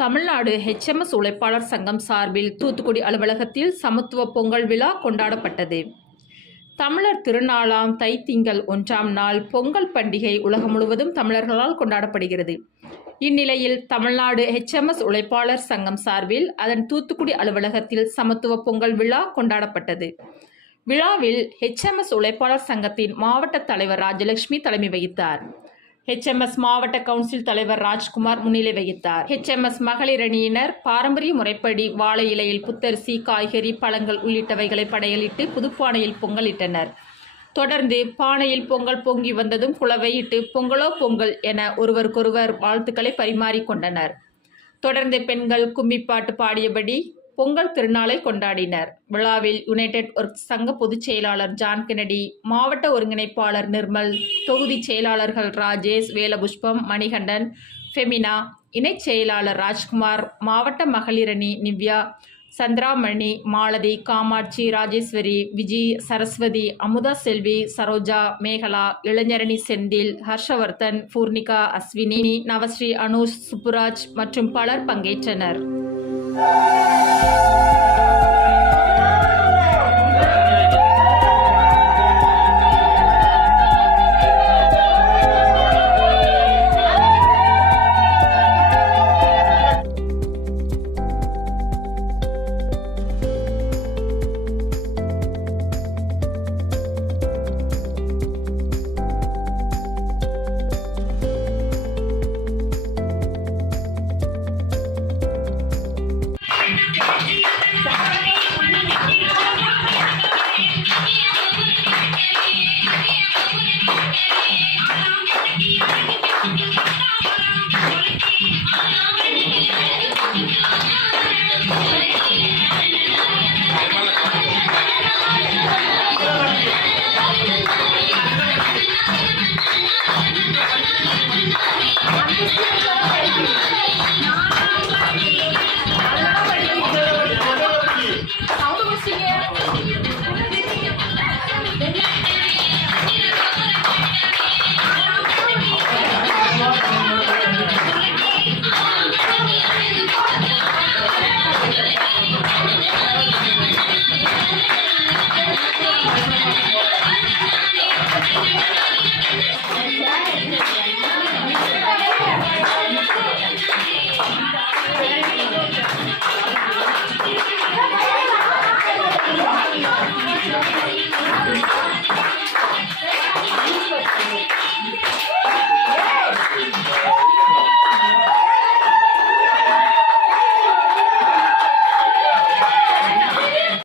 Tamil Nadu HMS உழைப்பாளர் சங்கம் சார்பில் தூத்துக்குடி அலுவலகத்தில் சமத்துவ பொங்கல் விழா கொண்டாடப்பட்டது. தமிழர் திருநாளாம் தைத்திங்கள் 1ஆம் நாள் பொங்கல் பண்டிகை உலகம் முழுவதும் தமிழர்களால் கொண்டாடப்படுகிறது. இந்நிலையில் தமிழ்நாடு HMS உழைப்பாளர் சங்கம் சார்பில் அதன் தூத்துக்குடி அலுவலகத்தில் சமத்துவ பொங்கல் விழா கொண்டாடப்பட்டது. விழாவில் HMS உழைப்பாளர் சங்கத்தின் மாவட்ட தலைவர் ராஜலட்சுமி தலைமை வகித்தார். HMS மாவட்ட கவுன்சில் தலைவர் ராஜ்குமார் முன்னிலை வகித்தார். HMS மகளிர் அணியினர் பாரம்பரிய முறைப்படி வாழை இலையில் புத்தரிசி, காய்கறி, பழங்கள் உள்ளிட்டவைகளை படையலிட்டு புதுப்பானையில் பொங்கலிட்டனர். தொடர்ந்து பானையில் பொங்கல் பொங்கி வந்ததும் குளவையிட்டு பொங்கலோ பொங்கல் என ஒருவருக்கொருவர் வாழ்த்துக்களை பரிமாறிக்கொண்டனர். தொடர்ந்து பெண்கள் கும்மிப்பாட்டு பாடியபடி பொங்கல் திருநாளை கொண்டாடினர். விழாவில் யுனைடெட் ஒர்க்ஸ் சங்க பொதுச் செயலாளர் ஜான் கென்னடி, மாவட்ட ஒருங்கிணைப்பாளர் நிர்மல், தொகுதி செயலாளர்கள் ராஜேஷ், வேலபுஷ்பம், மணிகண்டன், ஃபெமினா, இணைச் செயலாளர் ராஜ்குமார், மாவட்ட மகளிரணி நிவ்யா, சந்திராமணி, மாலதி, காமாட்சி, ராஜேஸ்வரி, விஜி, சரஸ்வதி, அமுதா செல்வி, சரோஜா, மேகலா, இளைஞரணி செந்தில், ஹர்ஷவர்தன், பூர்ணிகா, அஸ்வினி, நவஸ்ரீ, அனுஷ், சுப்புராஜ் மற்றும் பலர் பங்கேற்றனர்.